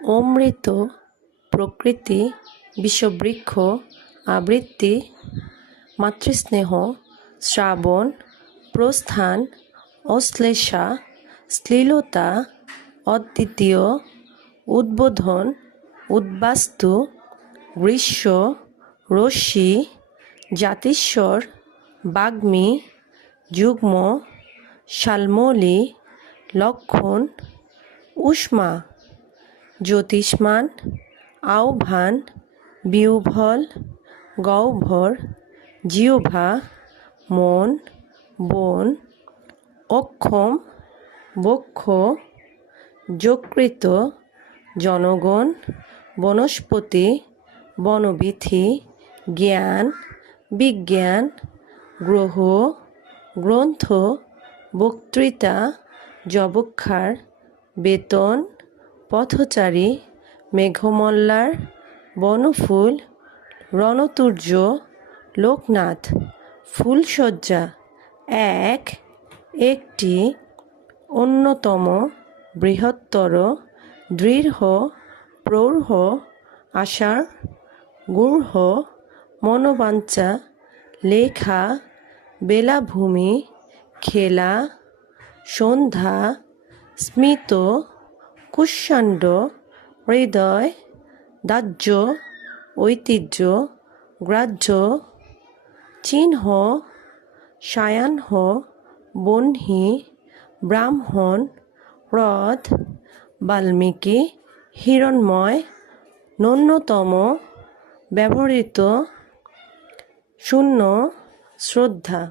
অমৃত, প্রকৃতি, বিষবৃক্ষ, আবৃত্তি, মাতৃস্নেহ, শ্রাবণ, প্রস্থান, অশ্লেষা, শ্লীলতা, অদ্বিতীয়, উদ্বোধন, উদ্বাস্তু, গ্রীষ্ম, রশ্মি, জাতিস্বর, বাগ্মী, যুগ্ম, শালমলী, লক্ষণ, ঊষ্মা, জ্যোতিষ্মান, আহ্বান, বিহ্বল, গহ্বর, জিহ্বা, মন, বন, অক্ষম, বক্ষ, যকৃত, জনগণ, বনস্পতি, বনবীথি, জ্ঞান, বিজ্ঞান, গ্রহ, গ্রন্থ, বক্তৃতা, যবক্ষার, বেতন, পথচারী, মেঘমল্লার, বনফুল, রণতুর্য, লোকনাথ, ফুলশয্যা, এক, একটি, অন্যতম, বৃহত্তর, দৃঢ়, প্রৌঢ়, আষাঢ়, গূঢ়, মনোবাঞ্ছা, লেখা, বেলাভূমি, খেলা, সন্ধ্যা, স্মিত, কুষ্মাণ্ড, হৃদয়, দাহ্য, ঐতিহ্য, গ্রাহ্য, চিহ্ন, সায়াহ্ন, বহ্নি, ব্রাহ্মণ, হ্রদ, বাল্মীকি, হিরণ্ময়, ন্যূনতম, ব্যবহৃত, শূন্য, শ্রদ্ধা।